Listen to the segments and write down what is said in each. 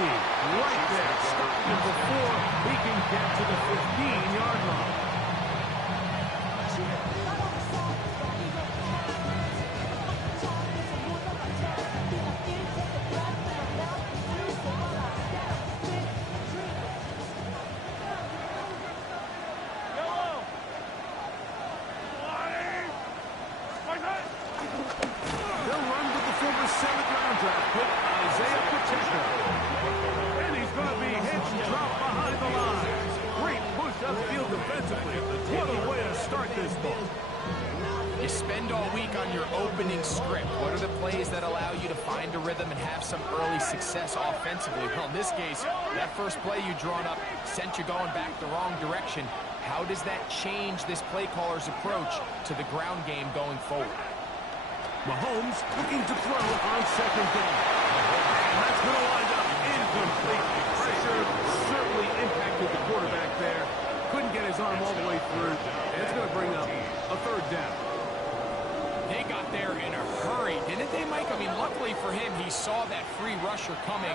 team. Right there, stopping him before he can get to the 15-yard line. They'll run with the former 7th-round draft pick, Isaiah Pacheco. And he's going to be hit and dropped behind the line. Great push upfield defensively. What a way to start this ball. You spend all week on your opening script. What are the plays that allow you to find a rhythm and have some early success offensively? Well, in this case, that first play you drawn up sent you going back the wrong direction. How does that change this play caller's approach to the ground game going forward? Mahomes looking to throw on 2nd down. And that's going to wind up incomplete. Pressure certainly impacted the quarterback there. Couldn't get his arm all the way through. And it's going to bring up a 3rd down. They got there in a hurry, didn't they, Mike? I mean, luckily for him, he saw that free rusher coming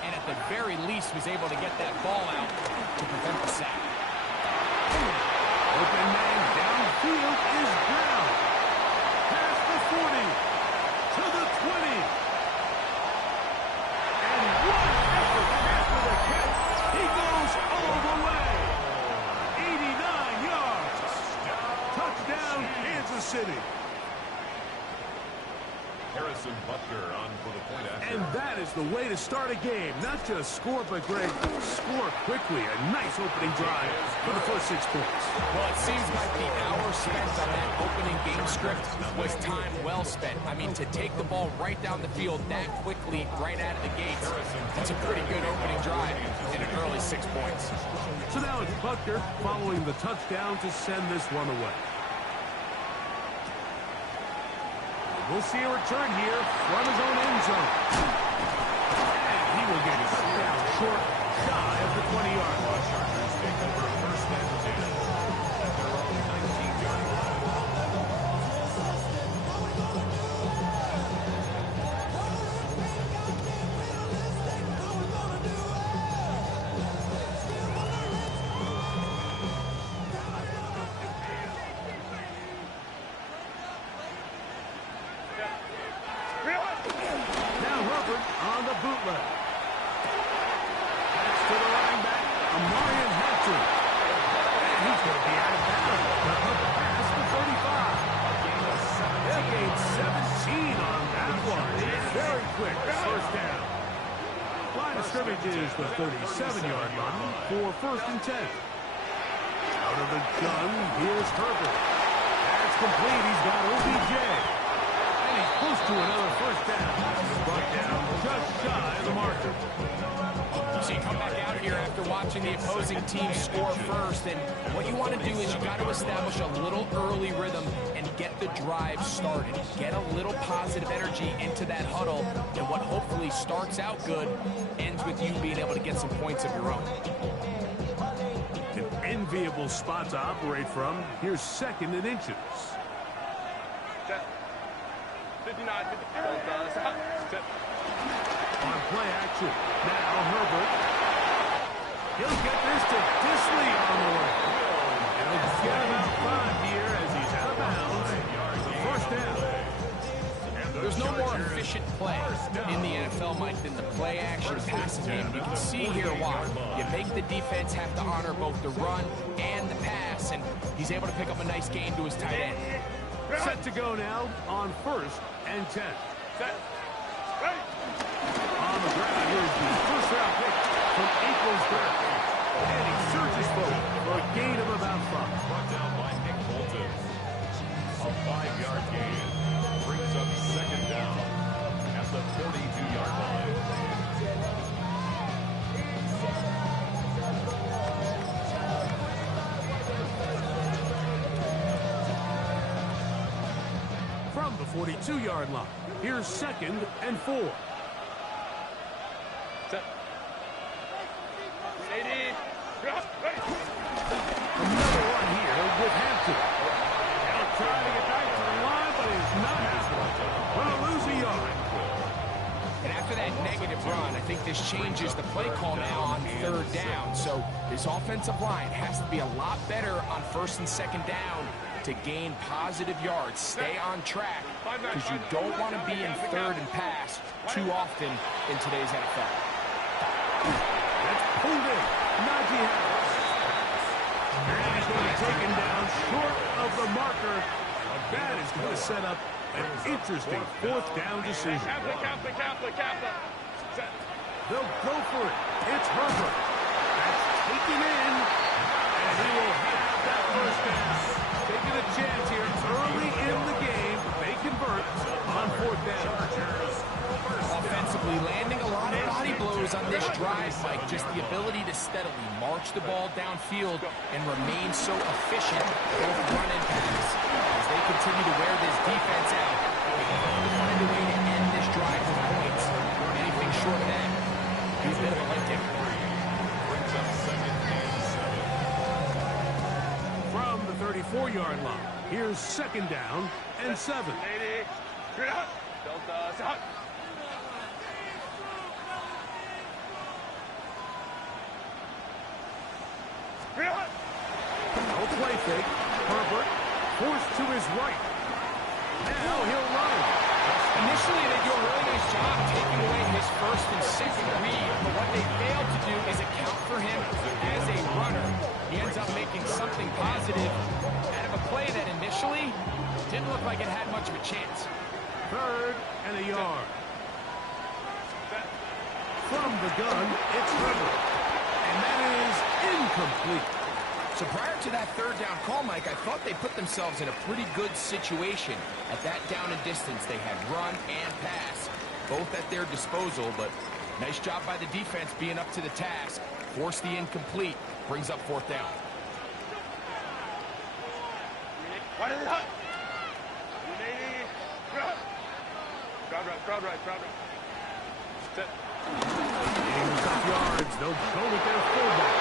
and at the very least was able to get that ball out to prevent the sack. Open man downfield is Brown. Past the 40 to the 20. And what effort after the catch. He goes all the way. 89 yards. Touchdown, Kansas City. Harrison Butker on for the point after. And that is the way to start a game. Not just score, but Greg, score quickly. A nice opening drive for the first 6 points. Well, it seems like the hour spent on that opening game script was time well spent. I mean, to take the ball right down the field that quickly, right out of the gates, that's a pretty good opening drive and an early 6 points. So now it's Butker following the touchdown to send this one away. We'll see a return here from his own end zone. And he will get cut down short, shy of the 20-yard line. Chargers take over 1st and 10 at their own 19-yard line. Now Herbert on the bootleg. Pass to the running back, Amarian Hampton. And he's going to be out of bounds. Pass to 35. They'll gain 17 on that one. Very quick first down. Line of scrimmage is the 37-yard line for 1st and 10. Out of the gun, here's Herbert. That's complete. He's got OBJ. Close to another first down. Brought down just shy of the marker. So you come back out here after watching the opposing team score first, and what you want to do is you got to establish a little early rhythm and get the drive started. Get a little positive energy into that huddle, and what hopefully starts out good ends with you being able to get some points of your own. An enviable spot to operate from. Here's 2nd and inches. 59, 54. On play action. Now Herbert. He'll get this to Disley on the way. And he'll get him in 5 here as he's out of bounds. First down. There's no more efficient play in the NFL, Mike, than the play action passing game. You can see here why. You make the defense have to honor both the run and the pass, and he's able to pick up a nice gain to his tight end. Set to go now on 1st and 10. On the ground, here's the first-round pick from April's draft. And he surges forward for a gain of about 5. Brought down by Nick Bolton. A 5-yard gain brings up 2nd down at the 42-yard line. From the 42-yard line, here's 2nd and 4. Another one here with Hampton. Now trying to get back to the line, but he's not happening. Going to lose a yard. And after that negative run. I think this changes the play call now on third down. So this offensive line has to be a lot better on first and second down to gain positive yards. Stay on track because you don't want to be in third and pass too often in today's NFL. That's pulled in. Najee Harris. And he's going to be taken down short of the marker. That is going to set up an interesting fourth down decision. They'll go for it. It's Herbert. That's taken in. And he will have that first down. Taking a chance here early in the game. They convert on fourth down. Offensively, landing a lot of body blows on this drive, Mike. Just the ability to steadily march the ball downfield and remain so efficient, both run and pass. As they continue to wear this defense out, they have to find a way to end this drive with points. Anything short of that, he's a bit of a letdown. Brings up second and 7. From the 34-yard line, here's second down and 7. No play fake. Herbert forced to his right. Now he'll run. Initially, they do a really nice job taking away his first and second read, but what they fail to do is account for him as a runner. He ends up making something positive out of a play that initially didn't look like it had much of a chance. Third and a yard. From the gun, it's Herbert. And that is incomplete. So prior to that third down call, Mike, I thought they put themselves in a pretty good situation. At that down and distance, they had run and pass, both at their disposal, but nice job by the defense being up to the task. Force the incomplete, brings up fourth down. Tough yards. They'll go with their fullback.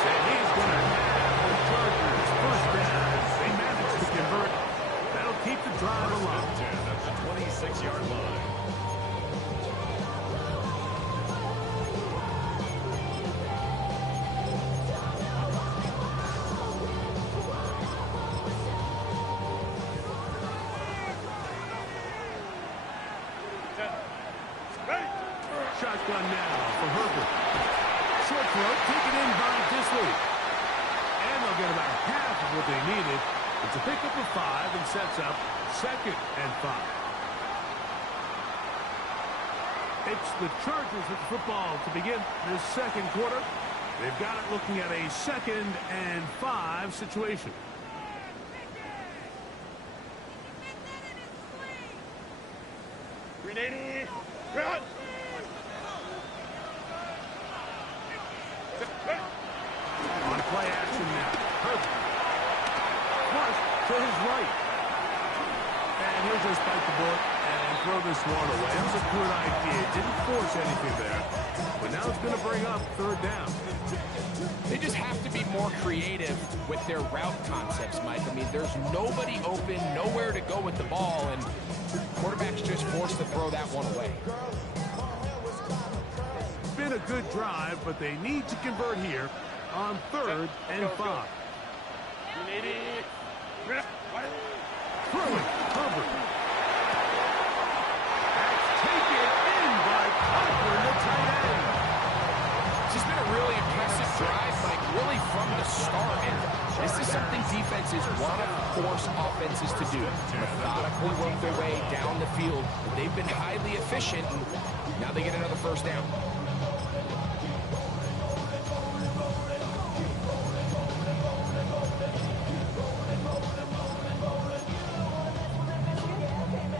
And he's going to have the Chargers first down. They managed to convert. That'll keep the drive alive. At the 26-yard line. Shotgun now for Herbert. Short throw taken in by Disley. And they'll get about half of what they needed. It's a pickup of 5 and sets up second and 5. It's the Chargers with the football to begin this second quarter. They've got it looking at a second and 5 situation. On play action now. Herbert. Flush to his right. And he'll just bite the bullet and throw this one away. That was a good idea. Didn't force anything there. But now it's going to bring up third down. They just have to be more creative with their route concepts, Mike. I mean, there's nobody open, nowhere to go with the ball, and quarterback's just forced to throw that one away. Been a good drive, but they need to convert here on third and 5. Throwing Herbert. That's taken in by Cochran, the tight end. This has been a really impressive drive, Mike, really from the start. And this is something defenses want to force offenses to do. Methodically work their way down the field. But they've been highly efficient, and now they get another first down.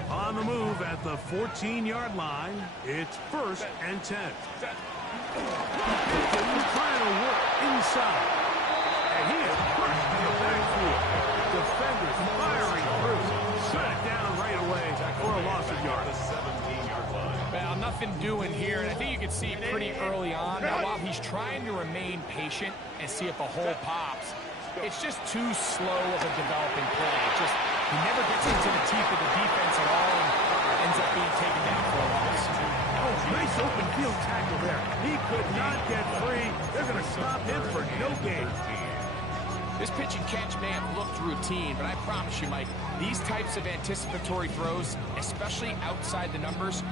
On the move at the 14-yard line, it's first and 10. Pickens trying to work inside. And he is pushed to the backfield. Defenders firing through. Shut it down right away for a loss of yards. 17-yard line. Well, nothing doing here, and I think you can see pretty early on. Now, while he's trying to remain patient and see if a hole pops, it's just too slow of a developing play. He never gets into the teeth of the defense at all and ends up being taken down for a loss. Oh, nice open field tackle there. He could not get free. They're going to stop him for no gain. This pitch and catch may have looked routine, but I promise you, Mike, these types of anticipatory throws, especially outside the numbers,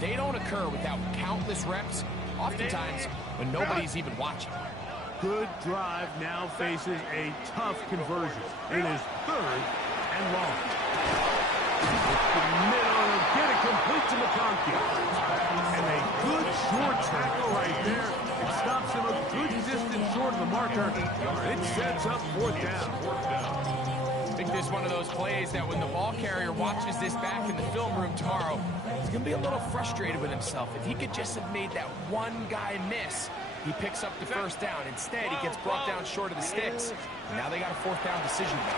they don't occur without countless reps, oftentimes when nobody's even watching. Good drive now faces a tough conversion. It is 3rd and long. Middle, get it complete to McConkey. And a good short tackle right there. It stops him a good distance short of the marker. It sets up 4th down. I think this is one of those plays that when the ball carrier watches this back in the film room tomorrow, he's going to be a little frustrated with himself. If he could just have made that one guy miss, he picks up the 1st down. Instead, he gets brought down short of the sticks. Now they got a 4th down decision to make.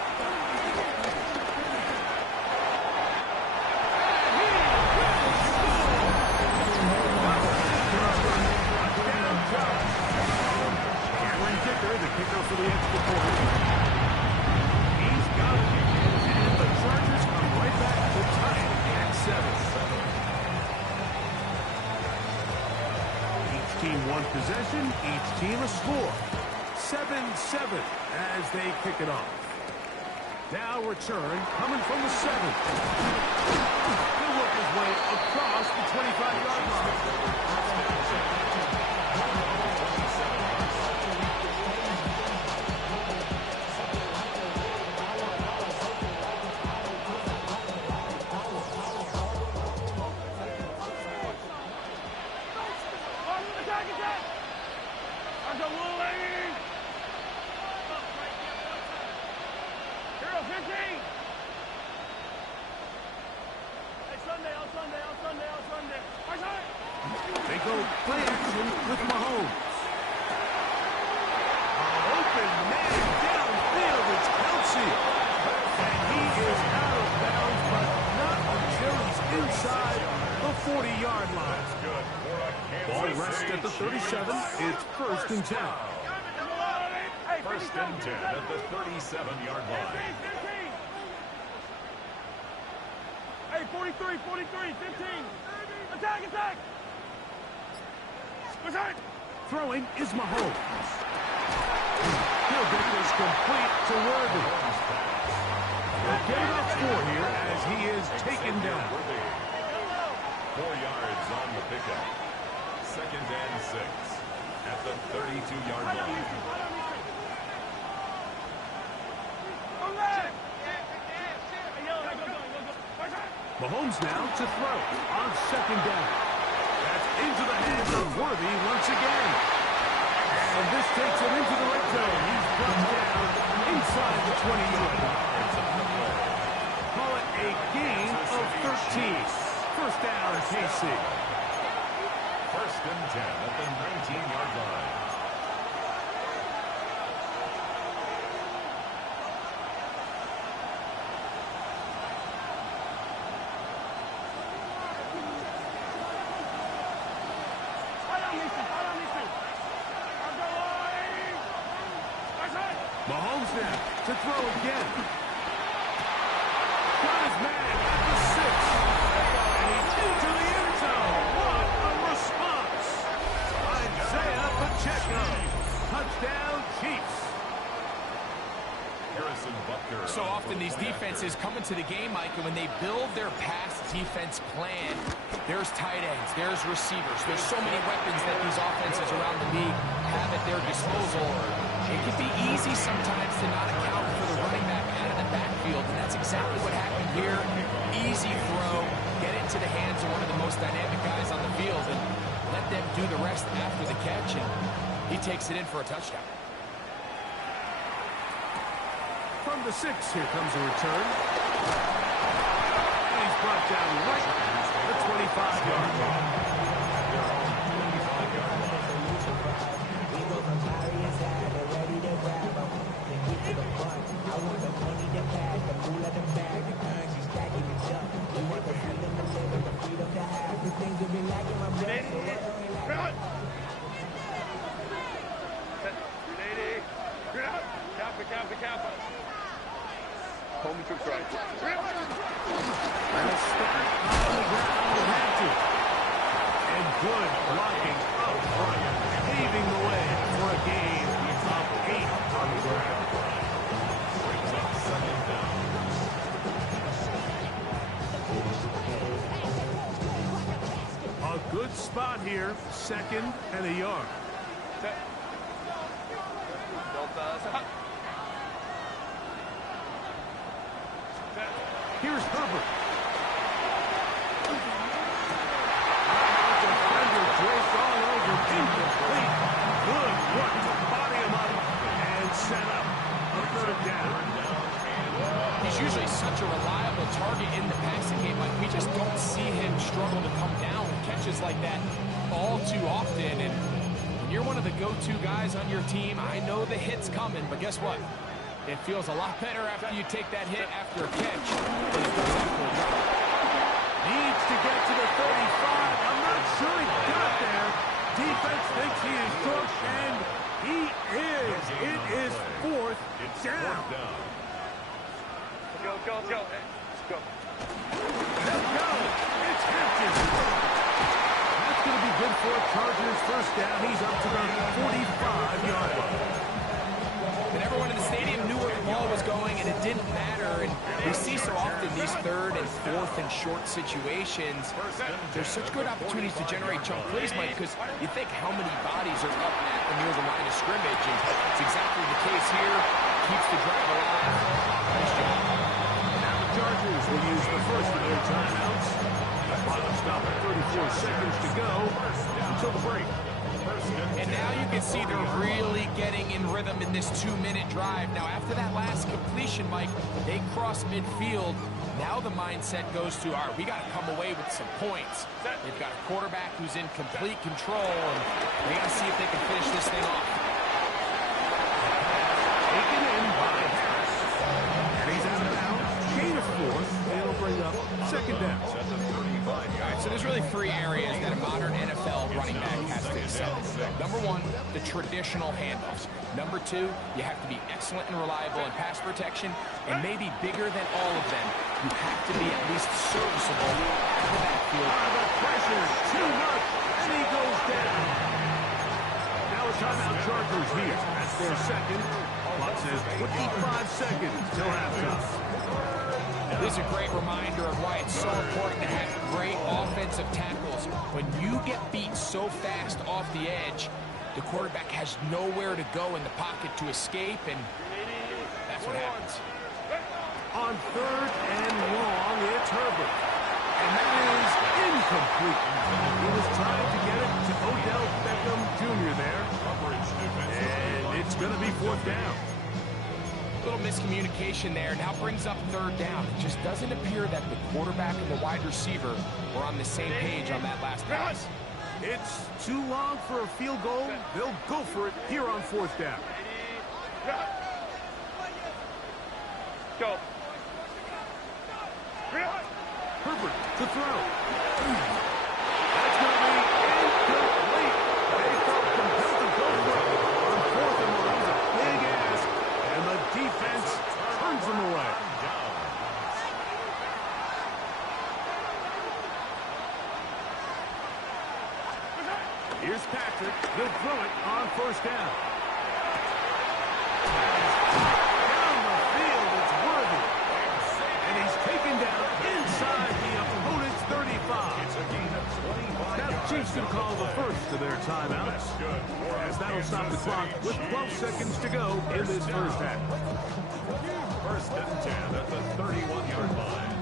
The kicker for the extra point. He's got it. And the Chargers come right back to tie it at 7. Each team one possession, each team a score. 7-7 as they kick it off. Now return coming from the 7. He'll work his way across the 25-yard line. They go play action with Mahomes. Open man downfield, it's Kelsey. And he is out of bounds, but not until he's inside the 40-yard line. Ball rests at the 37. It's 1st and 10. 1st and 10 at the 37-yard line. Hey, 43, 15. Attack! Throwing is Mahomes. He'll get this complete to Worthy. They'll get about 4 here as he is taken down. 4 yards on the pickup. 2nd and 6 at the 32-yard line. Mahomes now to throw on 2nd down. That's into the hands of Worthy once again. And this takes him into the red zone. He's brought down inside the 20-yard line. Call it a gain of 13. 1st down, KC. 1st and 10 at the 19-yard line. Mahomes now to throw again. Got his man at the 6. And he's into the end zone. What a response. Isaiah Pacheco. Touchdown, Chiefs. Harrison Butker. So often these defenses come into the game, Mike, and when they build their pass defense plan, there's tight ends, there's receivers, there's so many weapons that these offenses around the league have at their disposal. It can be easy sometimes to not account for the running back out of the backfield, and that's exactly what happened here. Easy throw, get it to the hands of one of the most dynamic guys on the field, and let them do the rest after the catch, and he takes it in for a touchdown. From the 6, here comes a return. And he's brought down right at the 25-yard line. Hold me to strike. Last stop on the ground, had to. And Good blocking up front, paving the way for a game of 8 on the ground. Brings up second down. A good spot here, 2nd and a yard. Here's Herbert. Defender draped all over, incomplete. Good work to body him up and set up a 3rd down. He's usually such a reliable target in the passing game. Like, we just don't see him struggle to come down with catches like that all too often. And when you're one of the go-to guys on your team, I know the hit's coming, but guess what? It feels a lot better after you take that hit after a catch than it does after a run. Needs to get to the 35. I'm not sure he got there. Defense thinks he is short, and he is. It is 4th down. Go. Let's go. Let's go. It's Hampton. That's going to be good for Chargers 1st down. He's up to the 45-yard line. And everyone in the stadium knew where the ball was going, and it didn't matter. And we see so often these 3rd and 4th and short situations, there's such good opportunities to generate chunk plays, Mike, because you think how many bodies are up at or near the line of scrimmage, and it's exactly the case here. Keeps the drive alive. Nice job. Now the Chargers will use the first of their timeouts. The clock stopped at 34 seconds to go until the break. And now you can see they're really getting in rhythm in this 2-minute drive. Now, after that last completion, Mike, they cross midfield. Now the mindset goes to, all right, we got to come away with some points. They've got a quarterback who's in complete control, and they got to see if they can finish this thing off. Taken in by Harris. And he's out of bounds. Gain of 4th. It'll bring up 2nd down. All right, so there's really 3 areas that a modern NFL running back has to excel. Number 1, the traditional handoffs. Number 2, you have to be excellent and reliable in pass protection, and maybe bigger than all of them, you have to be at least serviceable out of the backfield. The pressure too much, and he goes down. Now a timeout Chargers here. That's their 2nd. Clock says 25 seconds till halftime. This is a great reminder of why it's so important to have great offensive tackles. When you get beat so fast off the edge, the quarterback has nowhere to go in the pocket to escape, and that's what happens. On 3rd and long, it's Herbert. And that is incomplete. It was trying to get it to Odell Beckham Jr. there. And it's going to be 4th down. Little miscommunication there. Now brings up 3rd down. It just doesn't appear that the quarterback and the wide receiver were on the same page on that last pass. It's too long for a field goal. They'll go for it here on 4th down. Go. Herbert to throw. That's going to be incomplete. They felt compelled to go for it on 4th and 1. It's a big ask, and the defense turns them away. Here's Patrick. He'll throw it on 1st down. Down the field, it's Worthy. And he's taken down inside the opponent's 35. Now the Chiefs can call the first of their timeouts, as that'll stop the clock with 12 seconds to go in this 1st half. 1st and 10 at the 31-yard line.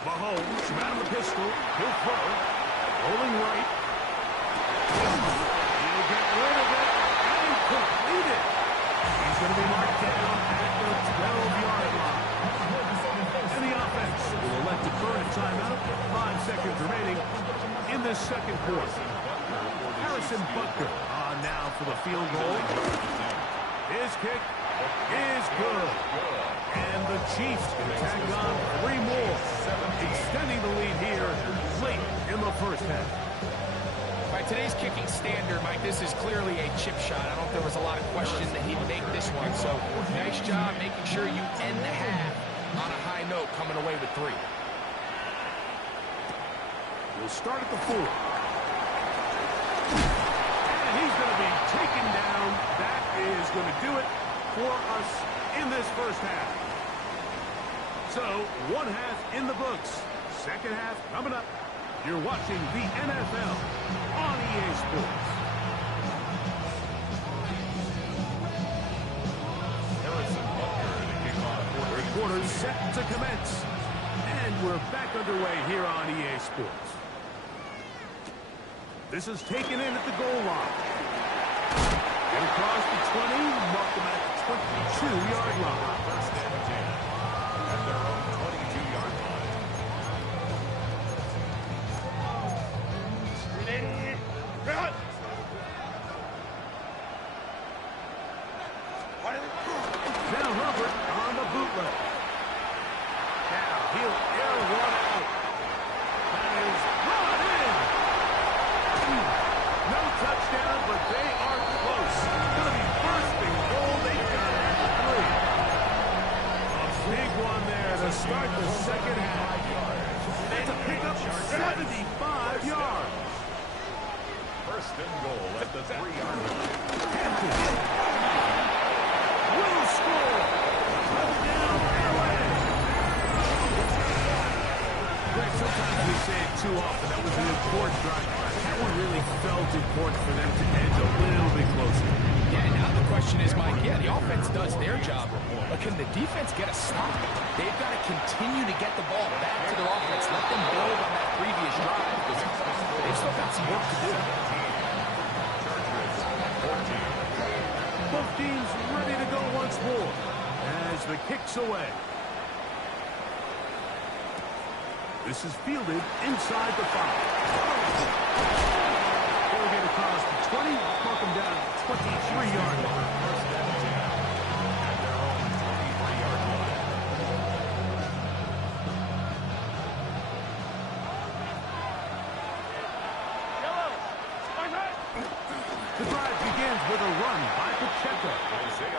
Mahomes around the pistol. He'll throw. Rolling right. He'll get rid of it and complete it. He's going to be marked down at the 12-yard line. And the offense will elect to burn a timeout. 5 seconds remaining in this second quarter. Harrison Butker on now for the field goal. His kick is good. And the Chiefs can tack on 3 more, extending the lead here late in the first half. By today's kicking standard, Mike, this is clearly a chip shot. I don't think there was a lot of question that he'd make this one. So nice job making sure you end the half on a high note, coming away with 3. We'll start at the 4. And he's going to be taken down. That is going to do it for us in this first half. So, one half in the books. Second half coming up. You're watching the NFL on EA Sports. Harrison Butker to kick off. Third quarter set to commence. And we're back underway here on EA Sports. This is taken in at the goal line. And across the 20, mark them at the 22-yard line. First and 10 at their own 22-yard line. Now Hubbard on the bootleg. Now he'll air one out. That is brought in. No touchdown, but they are close. Going to be first and goal. They've got it at 3. A big one there to start the second half. That's a pickup, 75 yards. First and goal at the 3-yard line. Will score. Touchdown, LA. Greg, sometimes we say it too often. That was an important drive. That one really felt important for them to edge a little bit closer. Yeah, now the question is, Mike, the offense does their job, but can the defense get a stop? They've got to continue to get the ball back to their offense. Let them build on that previous drive, because they've still got some work to do. Both teams ready to go once more as the kick's away. This is fielded inside the 5. They'll get across the 20, mark them down at the 23-yard line. First and 10 at their own 23-yard line. The drive begins with a run by Pacheco.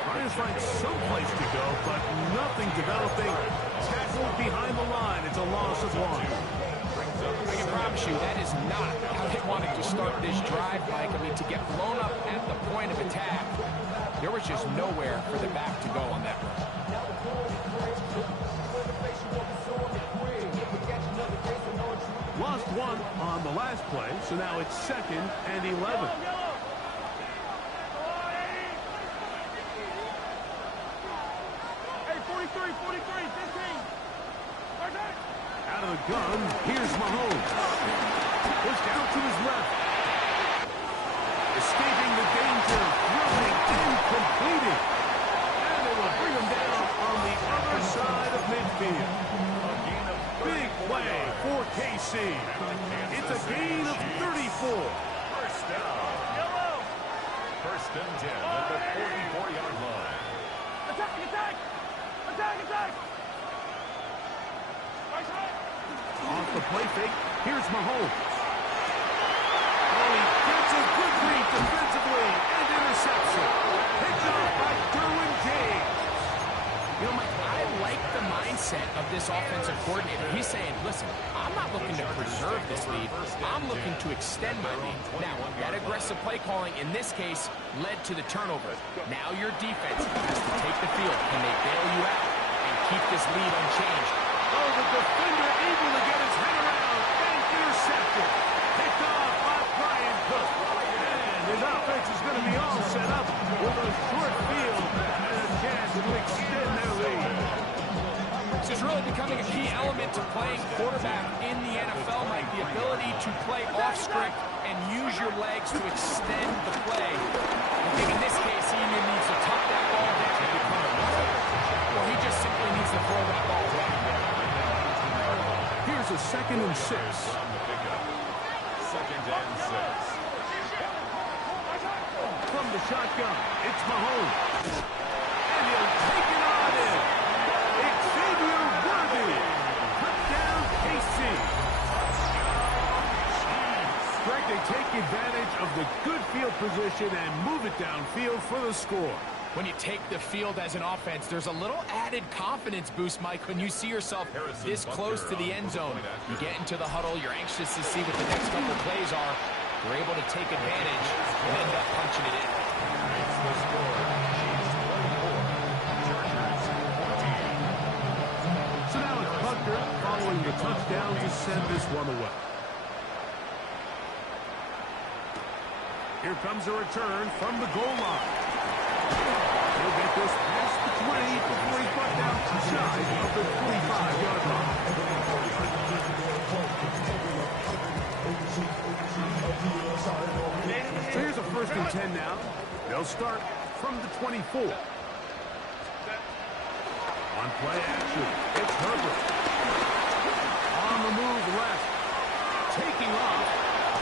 Trying to find someplace to go, but nothing developing. Tackled behind the line. It's a loss of 1. I can promise you that is not how they wanted to start this drive, Mike. I mean, to get blown up at the point of attack, there was just nowhere for the back to go on that run. Lost 1 on the last play, so now it's 2nd and 11. Out of the gun, here's Mahomes. Pushed out to his left. Escaping the danger, throwing and completing. And they will bring him down on the other side of midfield. Big play for KC. It's a gain of 34. First down. First and 10 at the 44-yard line. Attack! Attack! Attack! Attack! Off the play fake, here's Mahomes. Oh, he gets a good read defensively and interception. Picked off by Derwin James. You know, Mike, I like the mindset of this offensive coordinator. He's saying, listen, I'm not looking to preserve this lead. I'm looking to extend my lead. Now, that aggressive play calling in this case led to the turnover. Now your defense has to take the field. Can they bail you out and keep this lead unchanged? Oh, the defender able to get his head around and intercepted. Picked off by Brian Cook. And his offense is going to be all set up with a short field and a chance to extend their lead. This is really becoming a key element to playing quarterback in the NFL, Mike. The ability to play off script and use your legs to extend the play. I think in this case, he either needs to tuck that ball down and become a runner, or he just simply needs to throw that ball away. Here's a 2nd and 6. On the pickup. 2nd and 6. From the shotgun, it's Mahomes. And he'll take it on in. Xavier Worthy. Touchdown, KC. Greg, they take advantage of the good field position and move it downfield for the score. When you take the field as an offense, there's a little added confidence boost, Mike, when you see yourself this close to the end zone. You get into the huddle, you're anxious to see what the next couple plays are. You're able to take advantage and end up punching it in. It's the score. Chiefs 24. Chargers 14. So now it's Butker following the touchdown to send this one away. Here comes a return from the goal line. He'll get this past the 20 before he's brought down shy of the 45-yard line. So here's a 1st and 10 now. They'll start from the 24. On play action, it's Herbert. On the move left. Taking off.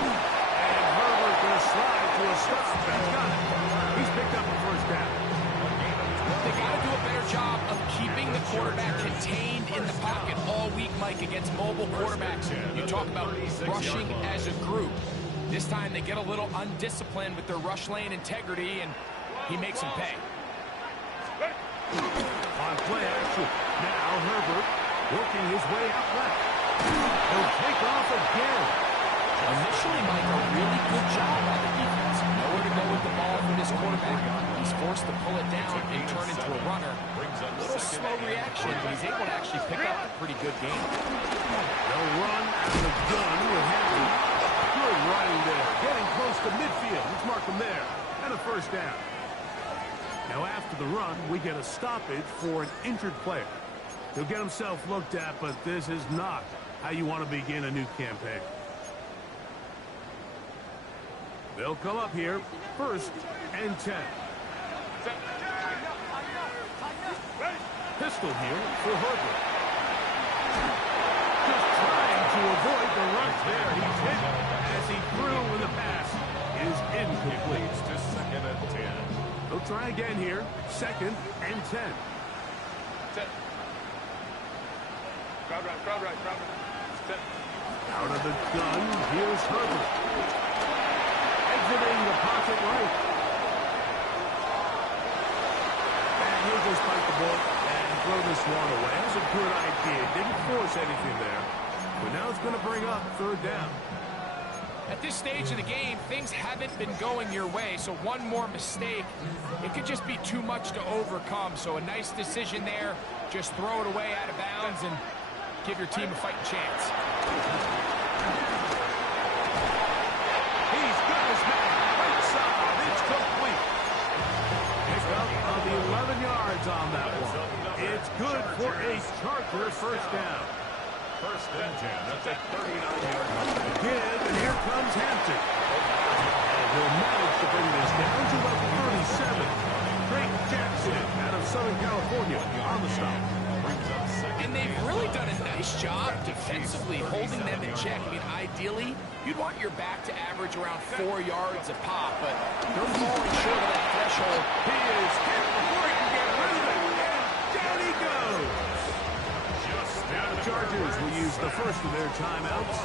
And Herbert will slide to a stop. That's got it. He's picked up a 1st down. They got to do a better job of keeping the quarterback contained in the pocket all week, Mike, against mobile quarterbacks. You talk about rushing as a group. This time they get a little undisciplined with their rush lane integrity, and he makes them pay. On play action, now Herbert working his way out left. He'll take off again. Initially, Mike, a really good job by the defense. Nowhere to go with the ball for this quarterback. He's forced to pull it down and turn into a runner. A little slow reaction, but he's able to actually pick up a pretty good game. They'll run out of the gun with Henry. Good running there. Getting close to midfield. Let's mark him there. And a 1st down. Now after the run, we get a stoppage for an injured player. He'll get himself looked at, but this is not how you want to begin a new campaign. They'll come up here, 1st and 10. Pistol here for Herbert. Just trying to avoid the rush there. He's hit as he threw and the pass is incomplete. To 2nd and 10. They'll try again here, 2nd and 10. Crowd right. Set. Out of the gun, here's Herbert. Exiting the pocket right. And he'll just bite the ball and throw this one away. That's a good idea. Didn't force anything there. But now it's going to bring up 3rd down. At this stage of the game, things haven't been going your way, so one more mistake, it could just be too much to overcome. So a nice decision there. Just throw it away out of bounds and give your team a fighting chance. He's got his man right side. It's complete. Pick up of the 11 yards on that one. It's good for a Charger 1st down. 1st and 10. That's a 39-yard line. Give, and here comes Hampton. And he'll manage to bring this down to about the 37. Drake Jackson out of Southern California on the stop. And they've really done a nice job defensively holding them in check. I mean, ideally, you'd want your back to average around 4 yards a pop, but they're falling short of that threshold. He is hit before he can get rid of it, and down he goes. Now the Chargers will use the 1st of their timeouts.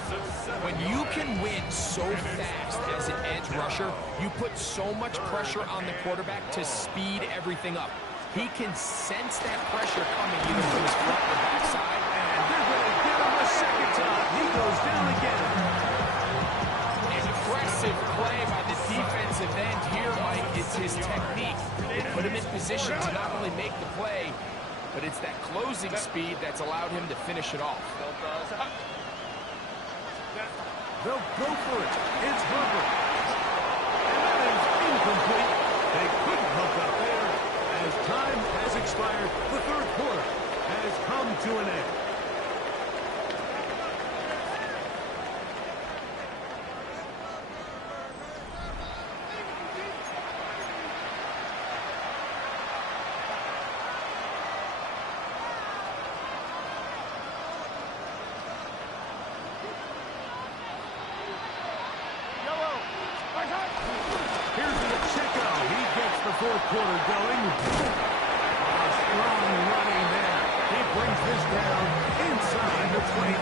When you can win so fast as an edge rusher, you put so much pressure on the quarterback to speed everything up. He can sense that pressure coming either from his front or backside. And they're going to get him a 2nd time. He goes down again. Impressive play by the defensive end here, Mike. It's his technique. It put him in position to not only make the play, but it's that closing speed that's allowed him to finish it off. They'll go for it. It's Herbert. And that is incomplete. They couldn't hook up there. As time has expired, the 3rd quarter has come to an end. the fourth quarter going. A strong running there. He brings this down inside the 25.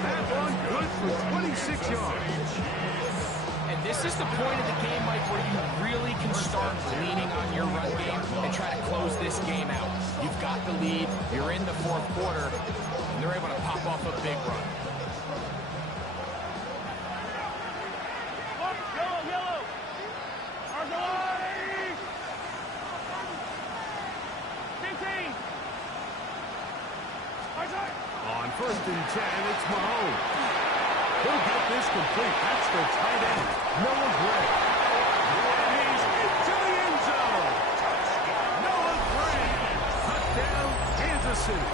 That one good for 26 yards. And this is the point of the game, Mike, where you really can start leaning on your run game and try to close this game out. You've got the lead, you're in the fourth quarter, and they're able to pop off a big run. Yellow. Argolari. 15. On first and 10, it's Mahomes. He'll get this complete. That's the tight end, Noah Gray. And he's into the end zone. Noah Gray. Touchdown, Kansas City.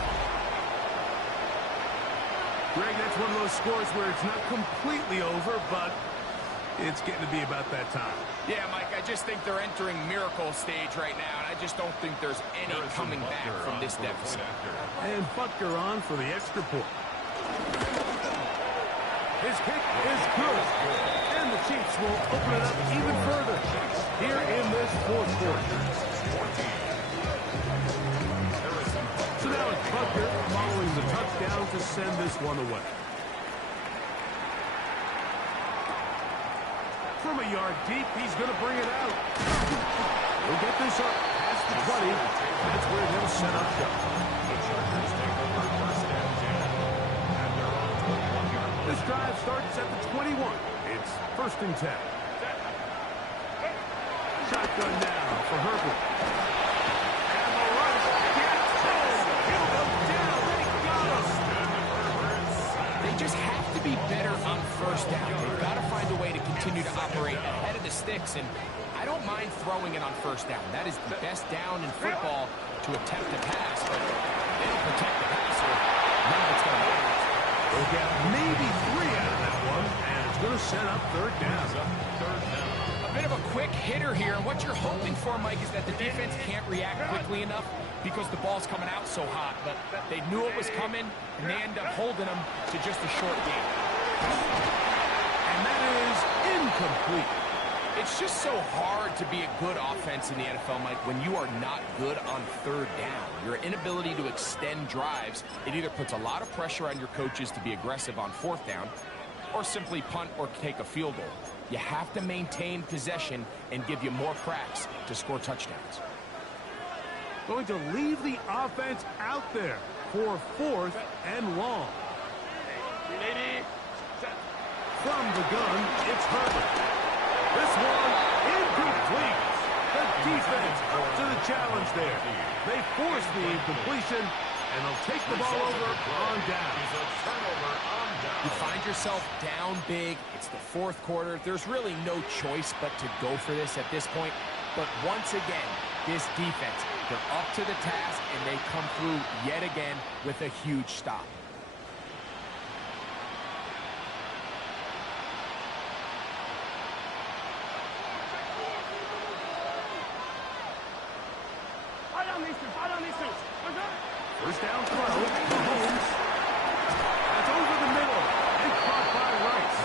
Greg, that's one of those scores where it's not completely over, but it's getting to be about that time. Yeah, Mike, I just think they're entering miracle stage right now, and I just don't think there's any coming back from this deficit. And Butker on for the extra point. His kick is good. And the Chiefs will open it up even further here in this fourth quarter. So now it's Butker following the touchdown to send this one away. From a yard deep, he's going to bring it out. He'll get this up past the 20. That's where they'll set up shop. The Chargers take over first and 10. And they're on to the 1-yard line. This drive starts at the 21. It's first and 10. Shotgun now for Herbert. And the rush gets home. He'll go down. They got him. They just have to be better on first down. They've got to find a way to continue to operate ahead of the sticks, and I don't mind throwing it on first down. That is the best down in football to attempt to pass, but they don't protect the passer. None of it's going to matter. They'll get maybe 3 out of that one, and it's going to set up third down. A bit of a quick hitter here, and what you're hoping for, Mike, is that the defense can't react quickly enough because the ball's coming out so hot, but they knew it was coming, and they end up holding them to just a short game. And that is incomplete. It's just so hard to be a good offense in the NFL, Mike, when you are not good on third down. Your inability to extend drives, it either puts a lot of pressure on your coaches to be aggressive on fourth down or simply punt or take a field goal. You have to maintain possession and give you more cracks to score touchdowns. Going to leave the offense out there for fourth and long. From the gun, it's Herbert. This one incomplete. The defense up to the challenge there. They force the incompletion, and they'll take the ball over on down. You find yourself down big. It's the fourth quarter. There's really no choice but to go for this at this point. But once again, this defense, they're up to the task, and they come through yet again with a huge stop. First down throw, Mahomes. That's over the middle and caught by Rice.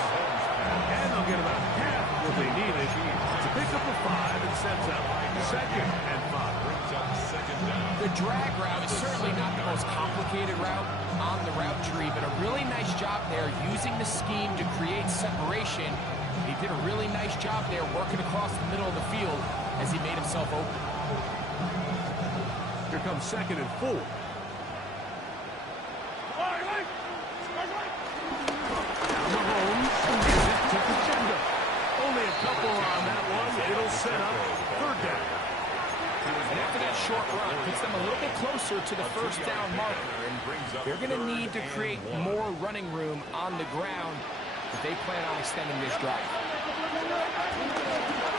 And they'll get about half what they needed to pick up a 5 and sets up second and 5. The drag route is certainly not the most complicated route on the route tree, but a really nice job there using the scheme to create separation. He did a really nice job there working across the middle of the field as he made himself open. Here comes second and 4. Mahomes gives it to Pacheco. Only a couple on that one. It'll set up third down. And after that short run, puts them a little bit closer to the first down marker. And they're going to need to create more running room on the ground if they plan on extending this drive.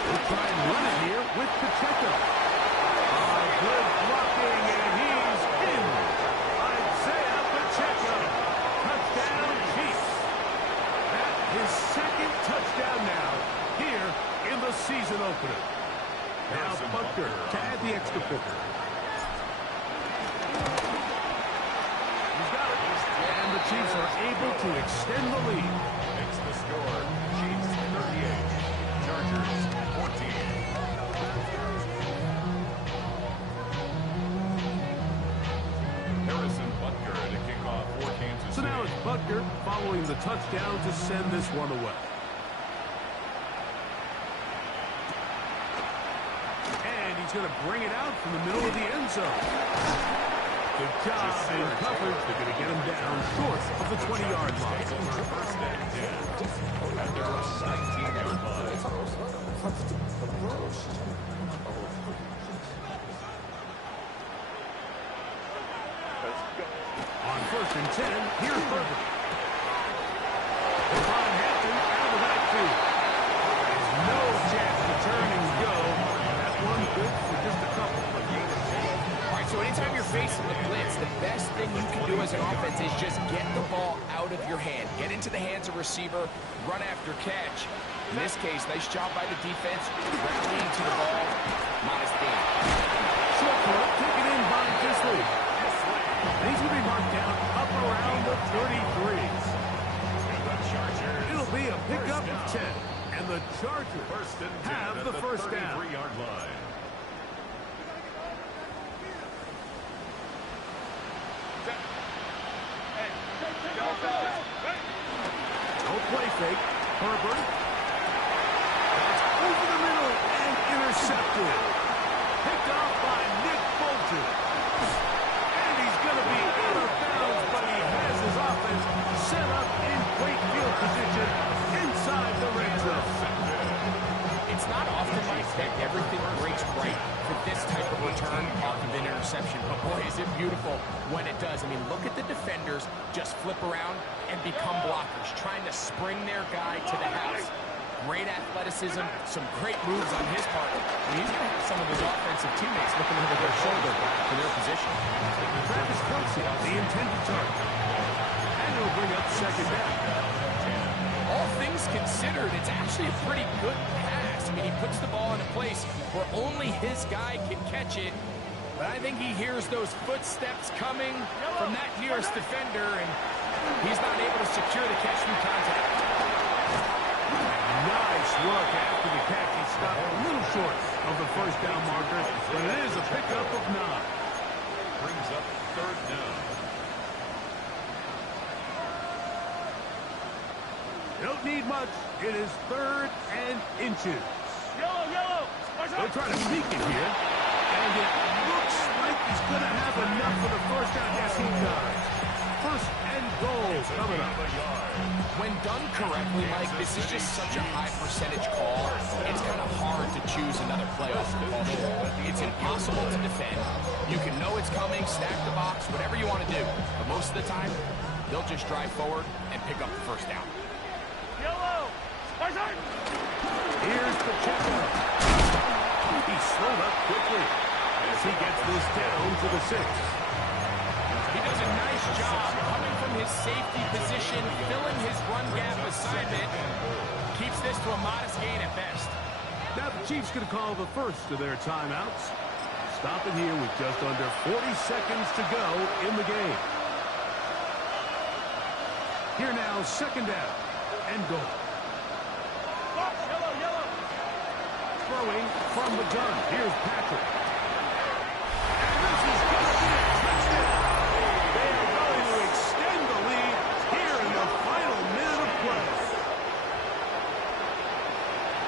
We'll try and run it here with Pacheco. Good blocking, and he's in. Isaiah Pacheco. Touchdown, Chiefs. That is second touchdown now here in the season opener. Now Butker to add the extra point. He's got it. And the Chiefs are able to extend the lead. Makes the score Chiefs 38, Chargers 14. kickoff for Kansas So City. now it's Butker following the touchdown to send this one away. And he's going to bring it out from the middle of the end zone. Good job in coverage. They're going to get him down short of the 20-yard line. First and 10 at their own 19-yard line. On first and 10, here's Burger. Devon Hampton out of the backfield. There's no chance to turn and go. That one good for just a couple. All right, so anytime you're facing the blitz, the best thing you can do as an offense is just get the ball out of your hand. Get into the hands of receiver, run after catch. In this case, nice job by the defense, rallying to the ball. Modest gain. Short throw, taken in by Disley. And he's going to be marked down up around the 33. It'll be a pickup of 10. And the Chargers have the first down. 33-yard line. No play fake. Herbert. That's over the middle and intercepted. Picked off by Nick Bolton. And he's going to be out of bounds, but he has his offense set up in great field position inside the red zone. It's not often, Mike, that everything breaks right for this type of return off of an interception. But boy, is it beautiful when it does. I mean, look at the defenders just flip around and become blockers, trying to spring their guy to the house. Great athleticism, some great moves on his part. And he's going to have some of his offensive teammates looking over their shoulder for their position. Travis Kelce, the intended target. And it'll bring up second down. All things considered, it's actually a pretty good pass. I mean, he puts the ball in a place where only his guy can catch it. But I think he hears those footsteps coming from that nearest defender, and he's not able to secure the catch through contact. Nice work after the catch. He stopped a little short of the first down marker, but it is a pickup of 9. Brings up third down. Don't need much. It is 3rd and inches. Yellow, yellow. They'll try to sneak it here. And it looks like he's going to have enough for the first down. Yes, he does. First and goal coming up. When done correctly, Mike, this is just such a high percentage call. It's kind of hard to choose another play off the call. It's impossible to defend. You can know it's coming, stack the box, whatever you want to do. But most of the time, they'll just drive forward and pick up the first down. Yellow. Here's Pacheco. He slowed up quickly as he gets this down to the 6. He does a nice job coming from his safety position, filling his run gap assignment. Keeps this to a modest gain at best. Now the Chiefs going to call the first of their timeouts. Stop it here with just under 40 seconds to go in the game. Here now, second down and goal. Yellow, yellow. Throwing from the gun. Here's Patrick. And this is going to be a touchdown. They are going to extend the lead here in the final minute of play.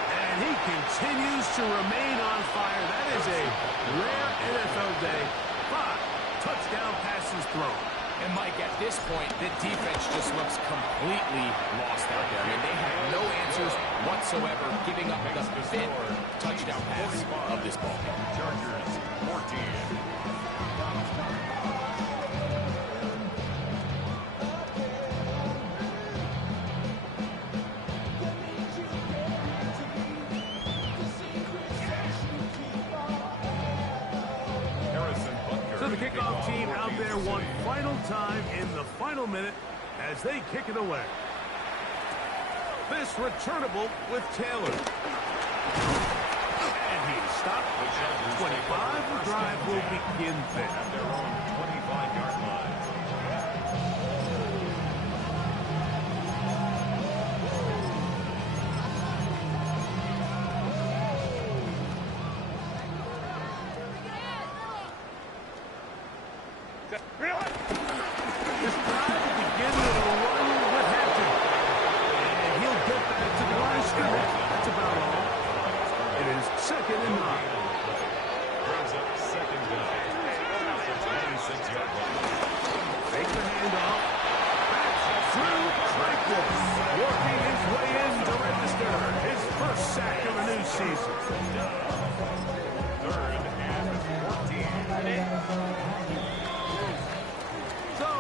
And he continues to remain on fire. That is a rare NFL day. 5 touchdown passes thrown. And Mike, at this point, the defense just looks completely lost out there. I mean, they have no answers whatsoever, giving up the 5th touchdown pass of this ball. Chargers 14. So the kickoff team out there one final time in the final minute as they kick it away. This returnable with Taylor. And he stopped. 25. The drive will begin there. At their own 25-yard line. This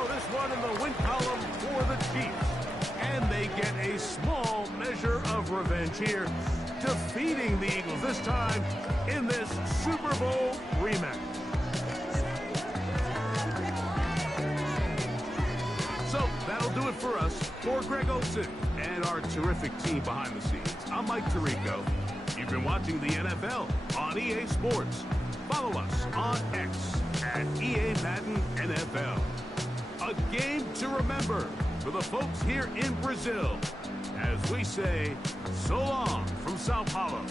throw this one in the win column for the Chiefs. And they get a small measure of revenge here, defeating the Eagles this time in this Super Bowl rematch. So that'll do it for us. For Greg Olsen and our terrific team behind the scenes, I'm Mike Tirico. You've been watching the NFL on EA Sports. Follow us on X at EA Madden NFL. A game to remember for the folks here in Brazil, as we say, so long from Sao Paulo.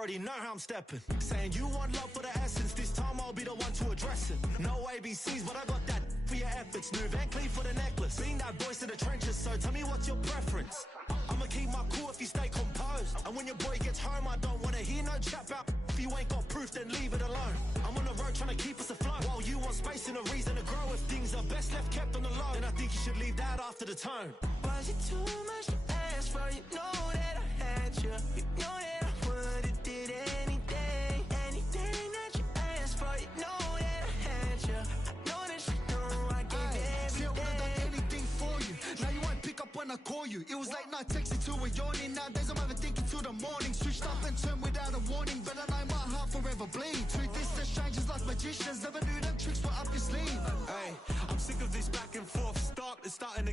Already know how I'm stepping. Saying you want love for the essence, this time I'll be the one to address it. No ABCs, but I got that for your efforts. New Van Cleef for the necklace. Being that voice in the trenches, so tell me what's your preference. I'ma keep my cool if you stay composed. And when your boy gets home, I don't wanna hear no chat about. If you ain't got proof, then leave it alone. I'm on the road trying to keep us afloat. While you want space and a reason to grow. If things are best left kept on the low, then I think you should leave that after the tone. Was it too much to ask for? You know that I had you. You know that I would've did anything. Anything that you asked for. You know that I had you. I know that you know I gave everything. See, I would've done anything for you. Now you won't pick up when I call you. It was late night texting to a yawning. Nowadays I'm overthinking till the morning. Switched up and turned without a warning. But I know my heart forever bleeds. Truth is that strangers like magicians. Never knew them tricks were up your sleeve. Hey, I'm sick of this back and forth. It's starting to